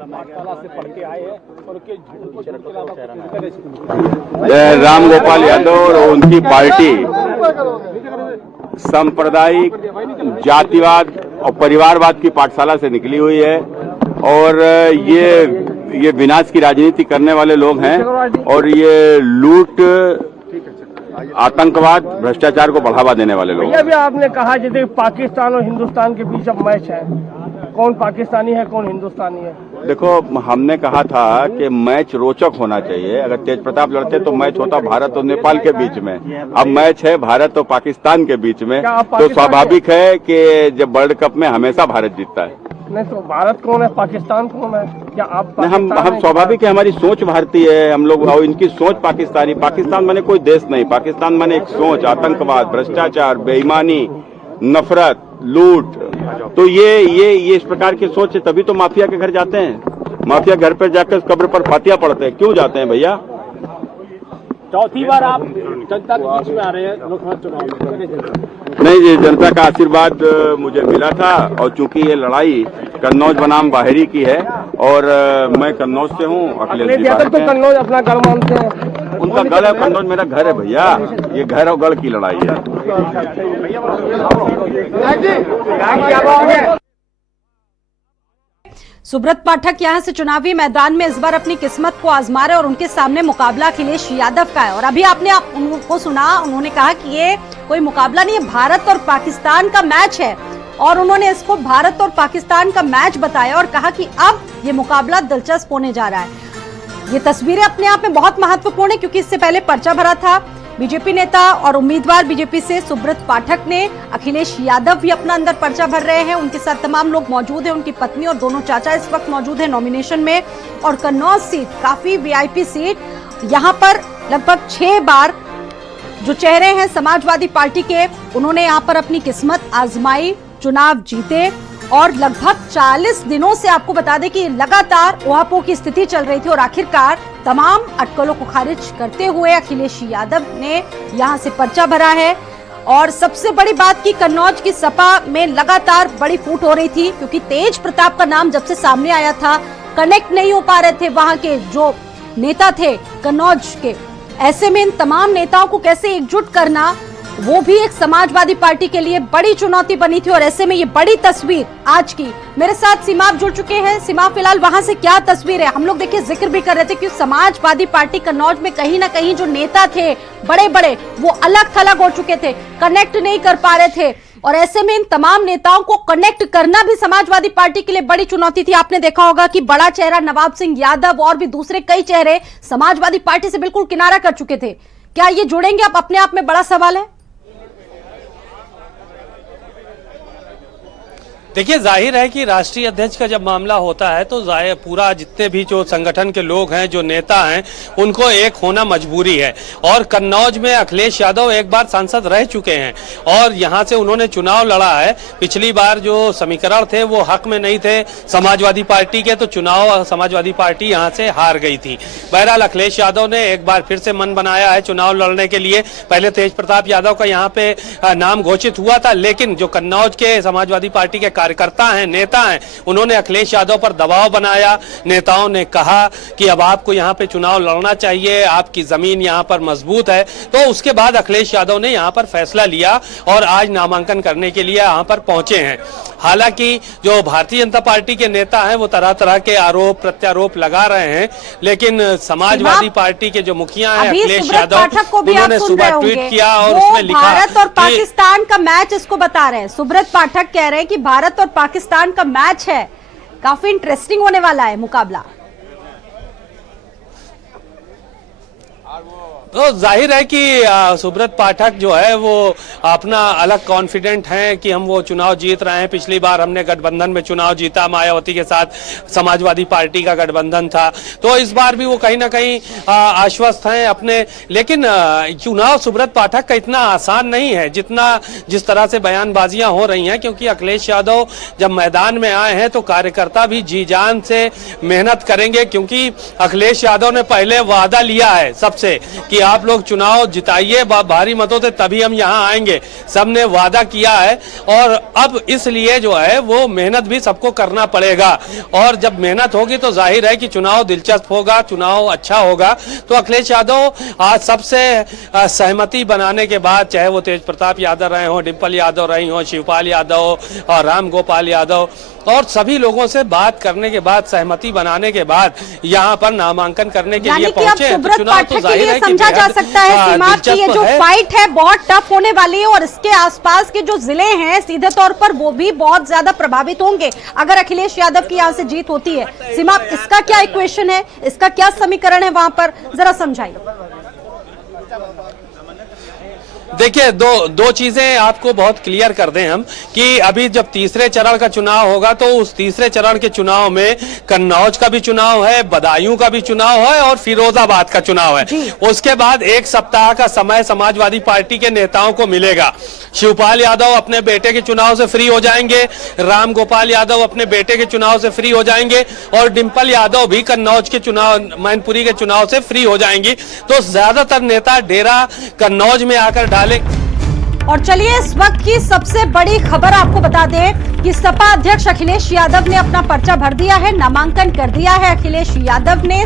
पाठशाला से पढ़ के आए हैं और उनके राम गोपाल यादव और उनकी पार्टी सांप्रदायिक, जातिवाद और परिवारवाद की पाठशाला से निकली हुई है और ये विनाश की राजनीति करने वाले लोग हैं और ये लूट, आतंकवाद, भ्रष्टाचार को बढ़ावा देने वाले लोग। भैया भी आपने कहा जैसे पाकिस्तान और हिंदुस्तान के बीच अब मैच है, कौन पाकिस्तानी है कौन हिंदुस्तानी है? देखो, हमने कहा था कि मैच रोचक होना चाहिए। अगर तेज प्रताप लड़ते तो मैच होता भारत और नेपाल के बीच में। अब मैच है भारत और पाकिस्तान के बीच में, तो स्वाभाविक है कि जब वर्ल्ड कप में हमेशा भारत जीतता है। नहीं तो भारत कौन है, पाकिस्तान कौन है? क्या आप हम स्वाभाविक है, हमारी सोच भारतीय है, हम लोग और इनकी सोच पाकिस्तानी। पाकिस्तान माने कोई देश नहीं, पाकिस्तान माने एक सोच, आतंकवाद, भ्रष्टाचार, बेईमानी, नफरत, लूट। तो ये इस प्रकार की सोच है, तभी तो माफिया के घर जाते हैं। माफिया घर पर जाकर कब्र पर फातिया पढ़ते हैं। क्यों जाते हैं भैया? चौथी बार आप जनता के बीच में आ रहे हैं लोकसभा चुनाव में। नहीं, ये जनता का आशीर्वाद मुझे मिला था और चूंकि ये लड़ाई कन्नौज बनाम बाहरी की है और मैं कन्नौज से हूँ। अखिलेश यादव तो कन्नौज अपना घर मानते हैं। उनका गढ़ है, कन्नौज मेरा घर है भैया। ये घर और गढ़ की लड़ाई है। सुब्रत पाठक यहां से चुनावी मैदान में इस बार अपनी किस्मत को आजमा रहे और उनके सामने मुकाबला अखिलेश यादव का है। और अभी आपने उनको सुना, उन्होंने कहा कि ये कोई मुकाबला नहीं है, भारत और पाकिस्तान का मैच है और उन्होंने इसको भारत और पाकिस्तान का मैच बताया और कहा कि अब ये मुकाबला दिलचस्प होने जा रहा है। ये तस्वीरें अपने आप में बहुत महत्वपूर्ण है क्योंकि इससे पहले पर्चा भरा था बीजेपी नेता और उम्मीदवार बीजेपी से सुब्रत पाठक ने। अखिलेश यादव भी अपना अंदर पर्चा भर रहे हैं, उनके साथ तमाम लोग मौजूद हैं, उनकी पत्नी और दोनों चाचा इस वक्त मौजूद हैं नॉमिनेशन में। और कन्नौज सीट काफी वीआईपी सीट, यहाँ पर लगभग 6 बार जो चेहरे हैं समाजवादी पार्टी के, उन्होंने यहाँ पर अपनी किस्मत आजमाई, चुनाव जीते और लगभग 40 दिनों से आपको बता दें कि लगातार ऊहापोह की स्थिति चल रही थी और आखिरकार तमाम अटकलों को खारिज करते हुए अखिलेश यादव ने यहां से पर्चा भरा है। और सबसे बड़ी बात की कन्नौज की सपा में लगातार बड़ी फूट हो रही थी क्योंकि तेज प्रताप का नाम जब से सामने आया था, कनेक्ट नहीं हो पा रहे थे वहां के जो नेता थे कन्नौज के। ऐसे में इन तमाम नेताओं को कैसे एकजुट करना, वो भी एक समाजवादी पार्टी के लिए बड़ी चुनौती बनी थी। और ऐसे में ये बड़ी तस्वीर आज की, मेरे साथ सीमा जुड़ चुके हैं। सीमा, फिलहाल वहां से क्या तस्वीर है? हम लोग देखिए जिक्र भी कर रहे थे कि समाजवादी पार्टी कन्नौज में कहीं ना कहीं जो नेता थे बड़े बड़े, वो अलग थलग हो चुके थे, कनेक्ट नहीं कर पा रहे थे। और ऐसे में इन तमाम नेताओं को कनेक्ट करना भी समाजवादी पार्टी के लिए बड़ी चुनौती थी। आपने देखा होगा कि बड़ा चेहरा नवाब सिंह यादव और भी दूसरे कई चेहरे समाजवादी पार्टी से बिल्कुल किनारा कर चुके थे। क्या ये जुड़ेंगे? अब अपने आप में बड़ा सवाल है। देखिए, जाहिर है कि राष्ट्रीय अध्यक्ष का जब मामला होता है तो पूरा जितने भी जो संगठन के लोग हैं, जो नेता हैं, उनको एक होना मजबूरी है। और कन्नौज में अखिलेश यादव एक बार सांसद रह चुके हैं और यहां से उन्होंने चुनाव लड़ा है। पिछली बार जो समीकरण थे वो हक में नहीं थे समाजवादी पार्टी के, तो चुनाव समाजवादी पार्टी यहां से हार गई थी। बहरहाल अखिलेश यादव ने एक बार फिर से मन बनाया है चुनाव लड़ने के लिए। पहले तेज प्रताप यादव का यहाँ पे नाम घोषित हुआ था, लेकिन जो कन्नौज के समाजवादी पार्टी के कार्यकर्ता हैं, नेता हैं, उन्होंने अखिलेश यादव पर दबाव बनाया। नेताओं ने कहा कि अब आपको यहाँ पे चुनाव लड़ना चाहिए, आपकी जमीन यहाँ पर मजबूत है। तो उसके बाद अखिलेश यादव ने यहाँ पर फैसला लिया और आज नामांकन करने के लिए यहाँ पर पहुंचे हैं। हालांकि जो भारतीय जनता पार्टी के नेता हैं वो तरह तरह के आरोप प्रत्यारोप लगा रहे हैं, लेकिन समाजवादी पार्टी के जो मुखिया हैं अखिलेश यादव, उन्होंने सुबह ट्वीट किया और उसमें लिखा भारत और पाकिस्तान का मैच इसको बता रहे हैं। सुब्रत पाठक कह रहे हैं कि भारत और पाकिस्तान का मैच है, काफी इंटरेस्टिंग होने वाला है मुकाबला। तो जाहिर है कि सुब्रत पाठक जो है वो अपना अलग कॉन्फिडेंट हैं कि हम वो चुनाव जीत रहे हैं। पिछली बार हमने गठबंधन में चुनाव जीता, मायावती के साथ समाजवादी पार्टी का गठबंधन था, तो इस बार भी वो कहीं ना कहीं आश्वस्त हैं अपने। लेकिन चुनाव सुब्रत पाठक का इतना आसान नहीं है जिस तरह से बयानबाजियां हो रही हैं, क्योंकि अखिलेश यादव जब मैदान में आए हैं तो कार्यकर्ता भी जी जान से मेहनत करेंगे, क्योंकि अखिलेश यादव ने पहले वादा लिया है सबसे कि आप लोग चुनाव जिताइए भारी मतों से, तभी हम यहाँ आएंगे। सबने वादा किया है और अब इसलिए जो है वो मेहनत भी सबको करना पड़ेगा, और जब मेहनत होगी तो जाहिर है कि चुनाव दिलचस्प होगा, चुनाव अच्छा होगा। तो अखिलेश यादव आज सबसे सहमति बनाने के बाद, चाहे वो तेज प्रताप यादव रहे हों, डिम्पल यादव रही हों, शिवपाल यादव और राम गोपाल यादव, और सभी लोगों से बात करने के बाद, सहमति बनाने के बाद यहाँ पर नामांकन करने के लिए पहुंचे। सुब्रत पाठक के लिए समझा जा सकता है सीमा की ये जो फाइट है बहुत टफ होने वाली है, और इसके आसपास के जो जिले हैं सीधे तौर पर वो भी बहुत ज्यादा प्रभावित होंगे अगर अखिलेश यादव की यहाँ से जीत होती है। सीमा, इसका क्या इक्वेशन है, इसका क्या समीकरण है वहां पर, जरा समझाइए। देखिए, दो चीजें आपको बहुत क्लियर कर दें हम कि अभी जब तीसरे चरण का चुनाव होगा तो उस तीसरे चरण के चुनाव में कन्नौज का भी चुनाव है, बदायूं का भी चुनाव है और फिरोजाबाद का चुनाव है। उसके बाद एक सप्ताह का समय समाजवादी पार्टी के नेताओं को मिलेगा। शिवपाल यादव अपने बेटे के चुनाव से फ्री हो जाएंगे, राम गोपाल यादव अपने बेटे के चुनाव से फ्री हो जाएंगे और डिम्पल यादव भी कन्नौज के चुनाव, मैनपुरी के चुनाव से फ्री हो जाएंगी। तो ज्यादातर नेता डेरा कन्नौज में आकर डाले। और चलिए इस वक्त की सबसे बड़ी खबर आपको बता दें कि सपा अध्यक्ष अखिलेश यादव ने अपना पर्चा भर दिया है, नामांकन कर दिया है अखिलेश यादव ने।